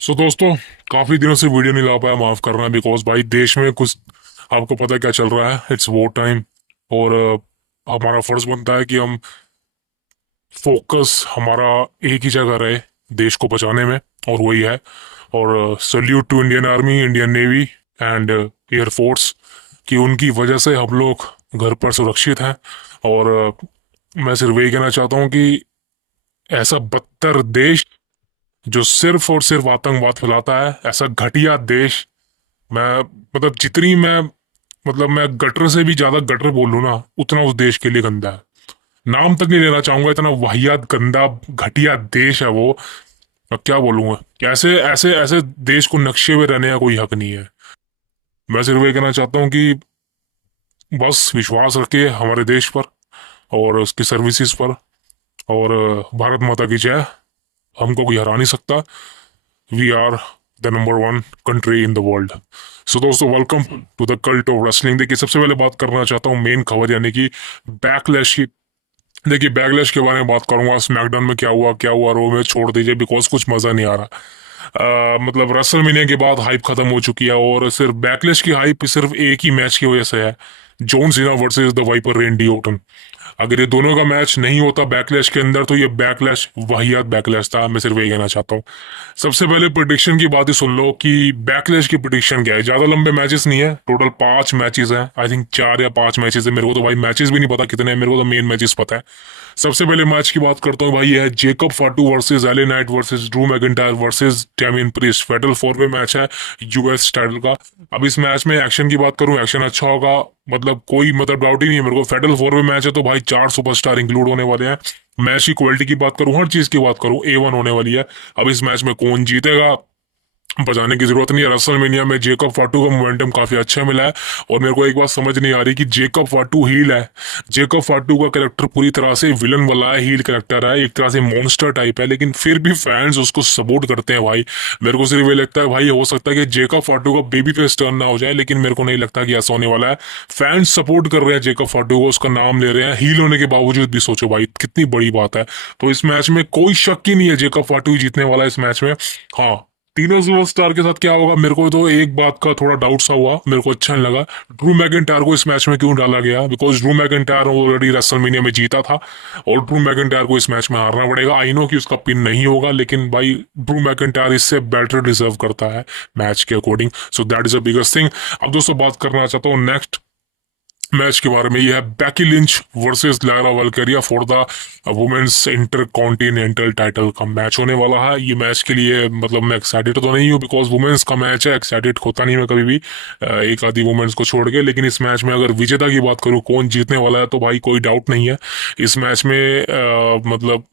दोस्तों, काफी दिनों से वीडियो नहीं ला पाया, माफ करना। बिकॉज भाई देश में कुछ आपको पता है क्या चल रहा है। It's war time. और हमारा फर्ज बनता है कि हम फोकस हमारा एक ही जगह रहे, देश को बचाने में। और वही है। और salute to Indian army, Indian navy and air force कि उनकी वजह से हम लोग घर पर सुरक्षित हैं। और मैं सिर्फ यही कहना चाहता हूँ कि ऐसा बदतर देश जो सिर्फ और सिर्फ आतंकवाद फैलाता है, ऐसा घटिया देश। मैं मतलब जितनी मैं गटर से भी ज्यादा गटर बोलूँ ना, उतना उस देश के लिए गंदा है। नाम तक नहीं लेना चाहूंगा, इतना वाहियात गंदा घटिया देश है वो। मैं क्या बोलूंगा, कैसे ऐसे ऐसे देश को नक्शे में रहने का कोई हक नहीं है। मैं सिर्फ ये कहना चाहता हूँ कि बस विश्वास रखिए हमारे देश पर और उसकी सर्विसेज पर। और भारत माता की जय। हमको कोई हरा नहीं सकता। We are the number one country in the world. So दोस्तों, welcome to the cult of wrestling. देखिए, सबसे पहले बात करना चाहता हूँ मेन खबर यानी कि बैकलैश की। देखिए, बैकलैश के बारे में बात करूंगा। स्मैकडाउन में क्या हुआ रो में छोड़ दीजिए, बिकॉज कुछ मजा नहीं आ रहा। मतलब रेसलमेनिया के बाद हाइप खत्म हो चुकी है और सिर्फ बैकलैश की हाइप सिर्फ एक ही मैच की वजह से है। John Cena versus the Viper Randy Orton. अगर ये दोनों का मैच नहीं होता बैकलैश के अंदर तो ये बैकलैश वाहियात बैकलैश था। मैं सिर्फ यही कहना चाहता हूँ। सबसे पहले प्रिडिक्शन की बात ही सुन लो कि बैकलैश की प्रिडिक्शन क्या है। ज्यादा लंबे मैचेस नहीं है, टोटल 5 मैचेस हैं। आई थिंक 4 या 5 मैचेस है। मेरे को तो भाई मैचेस भी नहीं पता कितने हैं, मेरे को तो मेन मैचेस पता है। सबसे पहले मैच की बात करता हूँ भाई, ये है Jacob फाटू versus LA Knight versus Drew McIntyre versus Damien priest. Federal 4 way match है यूएस टाइटल का। अब इस मैच में एक्शन की बात करूं, एक्शन अच्छा होगा, मतलब कोई डाउट ही नहीं है मेरे को। फेडरल 4 वे मैच है तो भाई 4 सुपरस्टार इंक्लूड होने वाले हैं। मैच की क्वालिटी की बात करूं, हर चीज की बात करूं, A1 होने वाली है। अब इस मैच में कौन जीतेगा बताने की जरूरत नहीं है। रेसलमेनिया में जेकब फाटू का मोमेंटम काफी अच्छा मिला है। और मेरे को एक बात समझ नहीं आ रही कि जेकब फाटू हील है। जेकब फाटू का कैरेक्टर पूरी तरह से विलन वाला है, हील कैरेक्टर है, एक तरह से मॉन्स्टर टाइप है, लेकिन फिर भी फैंस उसको सपोर्ट करते हैं भाई। मेरे को सिर्फ ये लगता है भाई, हो सकता है कि जेकब फाटू का बेबी फेस टर्न ना हो जाए, लेकिन मेरे को नहीं लगता कि ऐसा होने वाला है। फैंस सपोर्ट कर रहे हैं जेकब फाटू को, उसका नाम ले रहे हैं हील होने के बावजूद भी। सोचो भाई कितनी बड़ी बात है। तो इस मैच में कोई शक ही नहीं है, जेकब फाटू ही जीतने वाला है इस मैच में। हाँ, तीनों सुपरस्टार के साथ क्या होगा, मेरे को तो एक बात का थोड़ा डाउट सा हुआ, मेरे को अच्छा नहीं लगा ड्रू मैकिंटायर को इस मैच में क्यों डाला गया। Because Drew McIntyre already WrestleMania में जीता था और ड्रू मैकिंटायर को इस मैच में हारना पड़ेगा। आई नो कि उसका पिन नहीं होगा, लेकिन भाई ड्रू मैकिंटायर इससे बेटर डिजर्व करता है मैच के according. So that is a biggest thing. अब दोस्तों बात करना चाहता हूँ नेक्स्ट मैच के बारे में। यह है Becky Lynch versus Lyra Valkyria for the women's intercontinental title का मैच होने वाला है। ये मैच के लिए मैं एक्साइटेड तो नहीं हूँ, बिकॉज वुमेन्स का मैच है, एक्साइटेड होता नहीं मैं कभी भी एक आधी वुमेन्स को छोड़ के। लेकिन इस मैच में अगर विजेता की बात करूँ, कौन जीतने वाला है, तो भाई कोई डाउट नहीं है। इस मैच में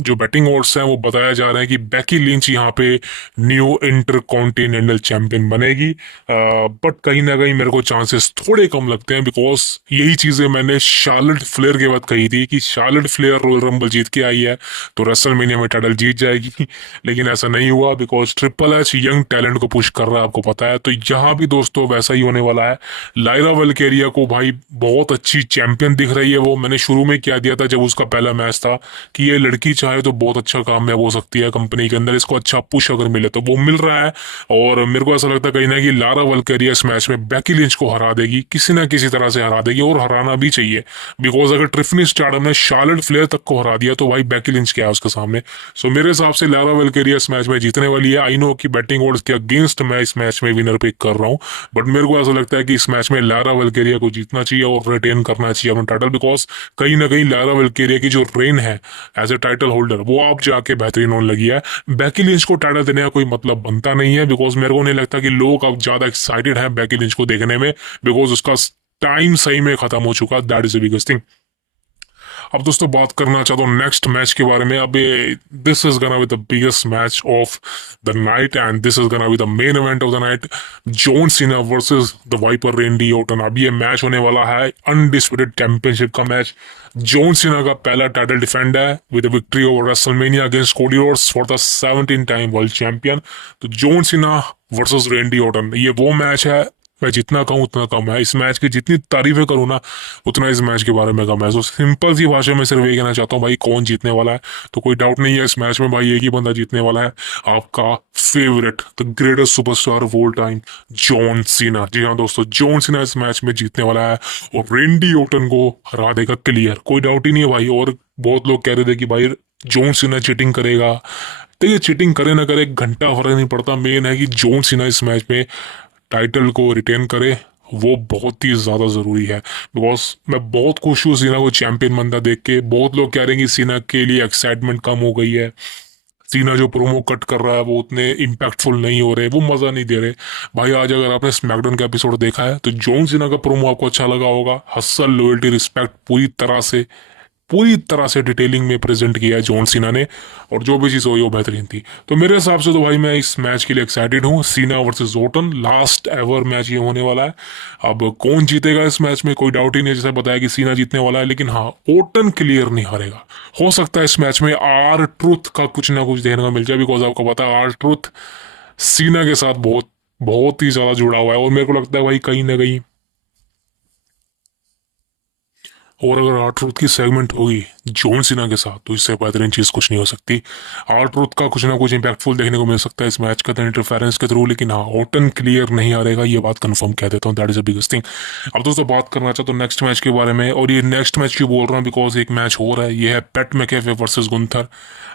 जो बैटिंग ओड्स हैं वो बताया जा रहा है कि बैकी लिंच यहाँ पे न्यू इंटर कॉन्टिनेंटल चैंपियन बनेगी। बट कहीं ना कहीं मेरे को चांसेस थोड़े कम लगते हैं, बिकॉज यही चीजें मैंने शार्लेट फ्लेयर के बाद कही थी कि शार्लेट फ्लेयर रॉयल रंबल जीत के आई है तो रेसलमेनिया में टाइटल जीत जाएगी। लेकिन ऐसा नहीं हुआ, because triple H young talent को पुश कर रहा है, आपको पता है। तो यहाँ भी दोस्तों वैसा ही होने वाला है। लायरा वल्केरिया को भाई बहुत अच्छी चैंपियन दिख रही है वो। मैंने शुरू में क्या दिया था जब उसका पहला मैच था कि ये लड़की चाहे तो बहुत अच्छा कामयाब हो सकती है कंपनी के अंदर, इसको अच्छा पुश अगर मिले तो वो मिल रहा है। और मेरे को ऐसा लगता है कहीं ना कि लारा वल्केरिया इस मैच में बैकी लिंच को हरा देगी, किसी ना किसी तरह से हरा देगी, और हराना भी चाहिए। बिकॉज अगर ट्रिफनी स्टारडम ने शार्लेट फ्लेयर तक को हरा दिया तो भाई बैकी लिंच क्या है उसके सामने। सो मेरे हिसाब से लारा वल्केरिया इस मैच में जीतने वाली है। आई नो कि बैटिंग ओड्स के अगेंस्ट मैं इस मैच में विनर पिक कर रहा हूँ, बट मेरे को ऐसा लगता है कि इस मैच में लारा वल्केरिया को जीतना चाहिए और रिटेन करना चाहिए अपना टाइटल। बिकॉज कहीं ना कहीं लारा वल्केरिया की जो रेन है एज ए टाइटल होल्डर वो आप जाके बेहतरीन होने लगी है। बैकी लिंच को टाइटल देने का कोई मतलब बनता नहीं है, बिकॉज मेरे को नहीं लगता कि लोग अब ज्यादा एक्साइटेड हैं बैकी लिंच को देखने में, बिकॉज उसका टाइम सही में खत्म हो चुका। That is the biggest thing. अब दोस्तों बात करना चाहता हूँ नेक्स्ट मैच के बारे में। अब ये this is gonna be the biggest match of the night and this is gonna be the main event of the night. John Cena versus the Viper Randy Orton. अब ये मैच होने वाला है अनडिस्प्यूटेड चैंपियनशिप का match. John Cena का पहला title defend है with victory over WrestleMania against Cody Rhodes for the 17 time world champion. तो John Cena versus Randy Orton, ये वो मैच है मैं जितना कहूँ उतना कम है। इस मैच की जितनी तारीफें करूँ ना उतना इस मैच के बारे में कम है। तो सिंपल सी भाषा में सिर्फ ये कहना चाहता हूँ भाई, कौन जीतने वाला है तो कोई डाउट नहीं है इस मैच में भाई, एक ही बंदा जीतने वाला है, आपका favourite the greatest superstar of all time, John Cena. जी हाँ दोस्तों, जॉन सीना इस मैच में जीतने वाला है और रेंडी ओटन को हरा देगा क्लियर, कोई डाउट ही नहीं है भाई। और बहुत लोग कह रहे थे कि भाई जॉन सीना चीटिंग करेगा, तो ये चीटिंग करे ना करे एक घंटा फर्क नहीं पड़ता, मेन है कि जॉन सीना इस मैच में टाइटल को रिटेन करे, वो बहुत ही ज्यादा जरूरी है। बिकॉज मैं बहुत खुश हूँ सीना को चैंपियन बनता देख के। बहुत लोग कह रहे हैं कि सीना के लिए एक्साइटमेंट कम हो गई है, सीना जो प्रोमो कट कर रहा है वो उतने इम्पैक्टफुल नहीं हो रहे, वो मजा नहीं दे रहे। भाई आज अगर आपने स्मैकडाउन का एपिसोड देखा है तो जॉन सीना का प्रोमो आपको अच्छा लगा होगा, हसल लॉयल्टी रिस्पेक्ट पूरी तरह से डिटेलिंग में प्रेजेंट किया है जॉन सीना ने, और जो भी चीज़ हुई वो बेहतरीन थी। तो मेरे हिसाब से तो भाई मैं इस मैच के लिए एक्साइटेड हूँ, सीना वर्सेस ओटन, लास्ट एवर मैच ये होने वाला है। अब कौन जीतेगा इस मैच में कोई डाउट ही नहीं, जैसे बताया कि सीना जीतने वाला है, लेकिन हाँ ओटन क्लियर नहीं हारेगा। हो सकता है इस मैच में आर ट्रुथ का कुछ ना कुछ देखने को मिल जाए, बिकॉज आपको पता है आर ट्रुथ सीना के साथ बहुत बहुत ही ज्यादा जुड़ा हुआ है, और मेरे को लगता है भाई कहीं ना कहीं, और अगर आर ट्रूथ की सेगमेंट होगी जॉन सीना के साथ तो इससे बेहतरीन चीज कुछ नहीं हो सकती। आर ट्रूथ का कुछ ना कुछ इंपैक्टफुल देखने को मिल सकता है इस मैच का इंटरफेरेंस के थ्रू, लेकिन हाँ ओटन क्लियर नहीं हारेगा, ये बात कंफर्म कह देता हूँ, that is the biggest thing. अब दोस्तों बात करना चाहता हूँ नेक्स्ट मैच के बारे में, और ये नेक्स्ट मैच क्यों बोल रहा हूँ, बिकॉज एक मैच हो रहा है, ये है पैट मैकेफे वर्सेस गुंथर।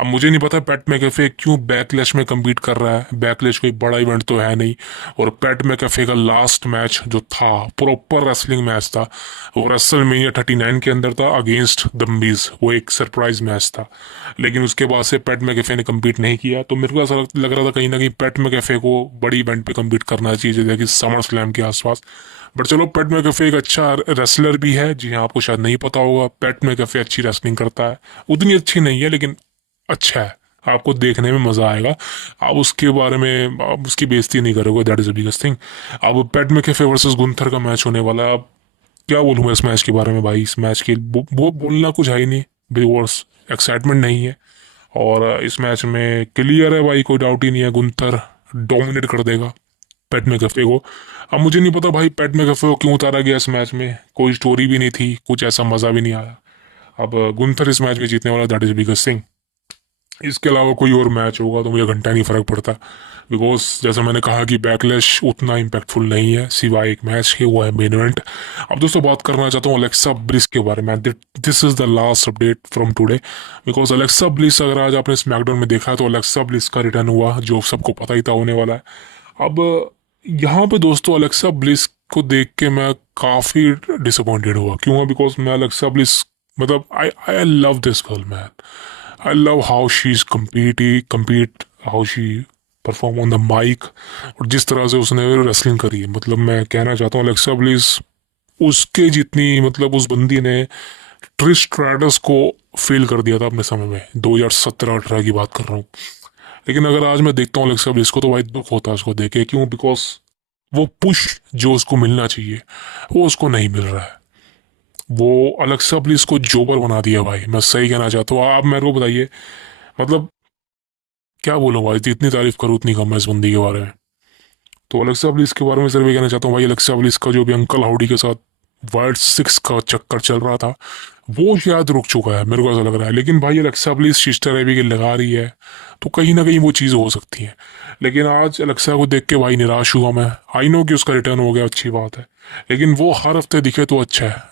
अब मुझे नहीं पता पैट मैकेफे क्यों बैकलैश में कम्पीट कर रहा है, बैकलैश कोई बड़ा इवेंट तो है नहीं, और पैट मैकेफे का लास्ट मैच जो था प्रॉपर रेसलिंग मैच था, वो रेसलमेनिया 39 के अंदर था अगेंस्ट दम्बीज, वो एक सरप्राइज मैच था। लेकिन उसके बाद से पैट मैकेफे ने कम्पीट नहीं किया, तो मेरे को ऐसा लग रहा था कहीं ना कहीं पैट मैकेफे को बड़ी इवेंट पे कम्पीट करना चाहिए, जैसे कि समर स्लैम के आसपास। बट चलो, पैट मैकेफे एक अच्छा रेसलर भी है, जी हाँ आपको शायद नहीं पता होगा, पैट मैकेफे अच्छी रेसलिंग करता है, उतनी अच्छी नहीं है लेकिन अच्छा है, आपको देखने में मजा आएगा। आप उसके बारे में आप उसकी बेइज्जती नहीं करोगे, that is the biggest thing. अब पेट मैकेफे वर्सेस गुंथर का मैच होने वाला है। अब क्या बोलूँ मैं इस मैच के बारे में भाई, इस मैच के वो बोलना कुछ है ही नहीं, बिकॉज एक्साइटमेंट नहीं है। और इस मैच में क्लियर है भाई, कोई डाउट ही नहीं है, गुंथर डोमिनेट कर देगा पेट मैकेफे को। अब मुझे नहीं पता भाई पेट मैकेफे को क्यों उतारा गया इस मैच में, कोई स्टोरी भी नहीं थी, कुछ ऐसा मजा भी नहीं आया। अब गुंथर इस मैच में जीतने वाला, दैट इज बिगेस्ट थिंग। इसके अलावा कोई और मैच होगा तो मुझे घंटा नहीं फर्क पड़ता, बिकॉज जैसे मैंने कहा कि बैकलैश उतना इम्पैक्टफुल नहीं है सिवाय एक मैच के, वो है मेन इवेंट। अब दोस्तों बात करना चाहता हूँ अलेक्सा ब्लिस के बारे में, this is the last update from today, because Alexa bliss, अगर आज आपने स्मैकडाउन में देखा तो अलेक्सा ब्लिस का रिटर्न हुआ, जो सबको पता ही था होने वाला है। अब यहाँ पे दोस्तों अलेक्सा ब्लिस को देख के मैं काफ़ी डिसअपॉइंटेड हुआ, क्यों हुआ, बिकॉज मैं अलेक्सा ब्लिस, मतलब I I love this girl man, I love how she's how she perform on the mic, और जिस तरह से उसने रेसलिंग करी है, मतलब मैं कहना चाहता हूँ अलेक्सा ब्लिस उसके जितनी, मतलब उस बंदी ने ट्रिश स्ट्रैटस को फेल कर दिया था अपने समय में, 2017-18 की बात कर रहा हूँ। लेकिन अगर आज मैं देखता हूँ अलेक्सा ब्लिस को तो भाई दुख होता है उसको देखे, क्यों, बिकॉज वो पुश जो उसको मिलना चाहिए वो उसको नहीं मिल रहा है। वो अलेक्सा ब्लिस को जोबर बना दिया भाई, मैं सही कहना चाहता हूँ। आप मेरे को बताइए, मतलब क्या बोलूँ भाई, जितनी तारीफ करूँ उतनी कम है इस बंदी के बारे में। तो अलेक्सा ब्लिस के बारे में सिर्फ ये कहना चाहता हूँ भाई, अलेक्सा ब्लिस का जो भी अंकल हाउडी के साथ वर्ल्ड 6 का चक्कर चल रहा था वो शायद रुक चुका है, मेरे को ऐसा लग रहा है। लेकिन भाई अलेक्सा ब्लिस सिस्टर एबी की लगा रही है तो कहीं ना कहीं वो चीज़ हो सकती है। लेकिन आज अलेक्सा को देख के भाई निराश हुआ मैं, आई नो कि उसका रिटर्न हो गया, अच्छी बात है, लेकिन वो हर हफ्ते दिखे तो अच्छा है।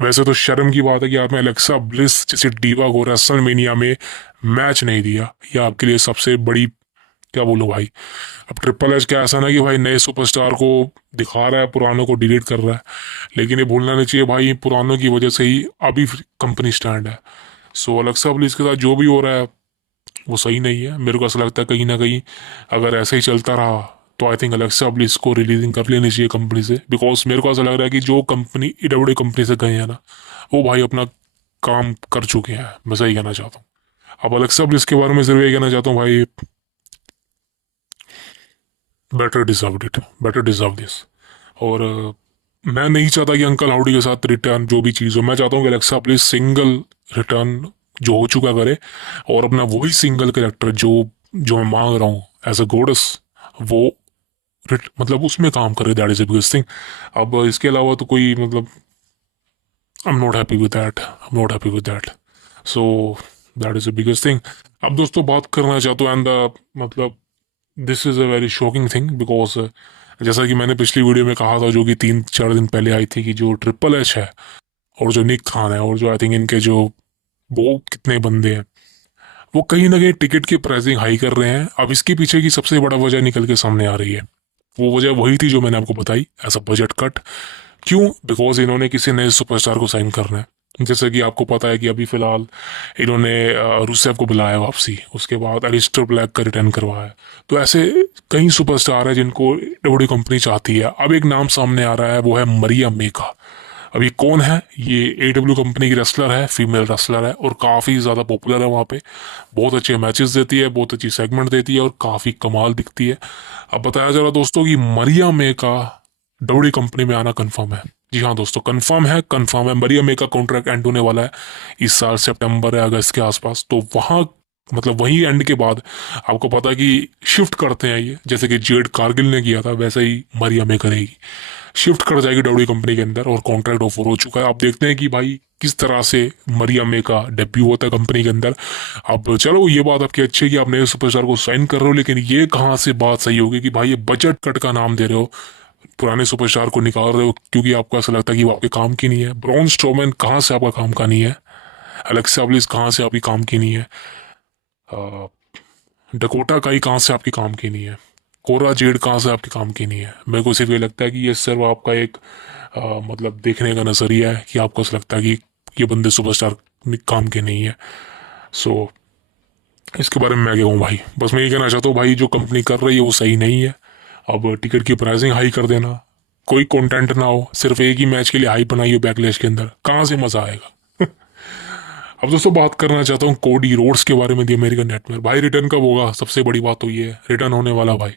वैसे तो शर्म की बात है कि आपने अलेक्सा ब्लिस जैसे डीवा को रेसलमेनिया में मैच नहीं दिया, यह आपके लिए सबसे बड़ी, क्या बोलूं भाई। अब ट्रिपल एच क्या ऐसा ना कि भाई नए सुपरस्टार को दिखा रहा है, पुरानों को डिलीट कर रहा है, लेकिन ये भूलना नहीं चाहिए भाई, पुरानों की वजह से ही अभी कंपनी स्टैंड है। सो अलेक्सा ब्लिस के साथ जो भी हो रहा है वो सही नहीं है, मेरे को ऐसा लगता है कहीं ना कहीं अगर ऐसा ही चलता रहा तो आई थिंक अलेक्सा ब्लिस को रिलीजिंग कर लेनी चाहिए कंपनी से, बिकॉज मेरे को ऐसा लग रहा है कि जो कंपनी ईडब्ल्यू कंपनी से गए हैं ना वो भाई अपना काम कर चुके हैं, मैं सही कहना चाहता हूँ। अब अलेक्सा ब्लिस के बारे में सिर्फ ये कहना चाहता हूँ भाई, better deserve it, better deserve this. और मैं नहीं चाहता कि अंकल हाउडी के साथ रिटर्न जो भी चीज़ हो, मैं चाहता हूँ कि अलेक्सा प्लीज सिंगल रिटर्न जो हो चुका करे, और अपना वही सिंगल कैरेक्टर जो जो मैं मांग रहा हूँ एज अ गोडस, वो मतलब उसमें काम करे, that is a biggest thing. अब इसके अलावा तो कोई मतलब I am not happy with that, I am not happy with that. So that is the biggest thing. अब दोस्तों बात करना चाहता हूँ, एंड मतलब this is a very shocking thing because जैसा कि मैंने पिछली वीडियो में कहा था, जो कि 3-4 दिन पहले आई थी, कि जो ट्रिपल एच है और जो निक खान है और जो आई थिंक इनके जो वो कितने बंदे हैं, वो कहीं ना कहीं टिकट की प्राइसिंग हाई कर रहे हैं। अब इसके पीछे की सबसे बड़ा वजह निकल के सामने आ रही है। वो वजह वही थी जो मैंने आपको बताई, एज अ बजट कट। क्यों? बिकॉज इन्होंने किसी नए सुपरस्टार को साइन करना है। जैसे कि आपको पता है कि अभी फिलहाल इन्होंने रुसेफ को बुलाया वापसी, उसके बाद एलिस्टर ब्लैक का रिटर्न करवाया। तो ऐसे कई सुपरस्टार है जिनको डब्ल्यू कंपनी चाहती है। अब एक नाम सामने आ रहा है, वो है मरिया मेका। अब ये कौन है? ये AEW कंपनी की रेसलर है, फीमेल रेसलर है और काफ़ी ज़्यादा पॉपुलर है वहाँ पे। बहुत अच्छे मैचेस देती है, बहुत अच्छी सेगमेंट देती है और काफ़ी कमाल दिखती है। अब बताया जा रहा दोस्तों कि मरिया मेका डब्ल्यू कंपनी में आना कंफर्म है। जी हाँ दोस्तों, कंफर्म है, कंफर्म है। मरिया मेका कॉन्ट्रैक्ट एंड होने वाला है इस साल सितंबर या अगस्त के आसपास। तो वहाँ मतलब वही एंड के बाद आपको पता है कि शिफ्ट करते हैं ये, जैसे कि जेड कारगिल ने किया था वैसे ही मरिया में करेगी, शिफ्ट कर जाएगी डब्ल्यू कंपनी के अंदर और कॉन्ट्रैक्ट ऑफर हो चुका है। आप देखते हैं कि भाई किस तरह से मरिया मे का डेब्यू होता है कंपनी के अंदर। अब चलो ये बात आपकी अच्छी है कि आप नए सुपरस्टार को साइन कर रहे हो, लेकिन ये कहाँ से बात सही होगी कि भाई ये बजट कट का नाम दे रहे हो, पुराने सुपरस्टार को निकाल रहे हो क्योंकि आपको ऐसा लगता है कि वो आपके काम की नहीं है। ब्रॉन स्ट्रोमैन कहाँ से आपका काम का नहीं है? अलेक्सा ब्लिस कहाँ से आपकी काम की नहीं है? डकोटा काई कहाँ से आपकी काम की नहीं है? कोरा जेड कहाँ से आपके काम की नहीं है? मेरे को सिर्फ ये लगता है कि ये सिर्फ आपका एक मतलब देखने का नजरिया है कि आपको ऐसा लगता है कि ये बंदे सुपरस्टार काम के नहीं है। सो इसके बारे में मैं क्या कहूँ भाई, बस मैं ये कहना चाहता हूँ भाई, जो कंपनी कर रही है वो सही नहीं है। अब टिकट की प्राइसिंग हाई कर देना, कोई कंटेंट ना हो, सिर्फ एक ही मैच के लिए हाई बनाई हो बैकलैश के अंदर, कहाँ से मजा आएगा? अब दोस्तों बात करना चाहता हूँ कोडी रोड्स के बारे में, दी अमेरिकन नेटमेयर। भाई रिटर्न कब होगा? सबसे बड़ी बात तो ये है, रिटर्न होने वाला भाई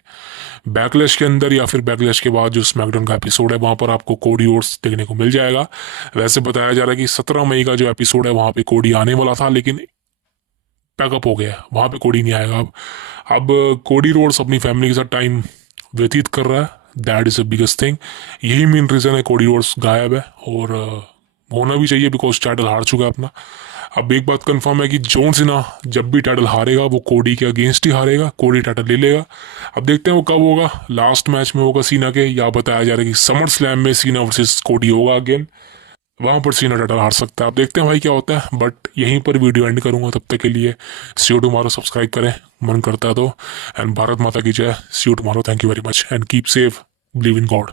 बैकलैश के अंदर या फिर बैकलैश के बाद जो स्मैकडाउन का एपिसोड है वहां पर आपको कोडी रोड्स देखने को मिल जाएगा। वैसे बताया जा रहा है कि 17 मई का जो एपिसोड है वहां पे कोडी आने वाला था, लेकिन पैकअप हो गया, वहां पे कोडी नहीं आएगा। अब कोडी रोड्स अपनी फैमिली के साथ टाइम व्यतीत कर रहा है, that is the biggest thing. यही मेन रीजन है कोडी रोड्स गायब है, और होना भी चाहिए बिकॉज टाइटल हार चुका है अपना। अब एक बात कंफर्म है कि जॉन सीना जब भी टाइटल हारेगा वो कोडी के अगेंस्ट ही हारेगा, कोडी टाइटल ले लेगा। अब देखते हैं वो कब होगा, लास्ट मैच में होगा सीना के, या बताया जा रहा है कि समर स्लैम में सीना वर्सेस कोडी होगा अगेन, वहां पर सीना टाइटल हार सकता है। अब देखते हैं भाई क्या होता है, बट यहीं पर वीडियो एंड करूंगा। तब तक के लिए सी यू टुमारो, सब्सक्राइब करें मन करता है तो, एंड भारत माता की जय। See you tomorrow, thank you very much and keep safe, believe in God.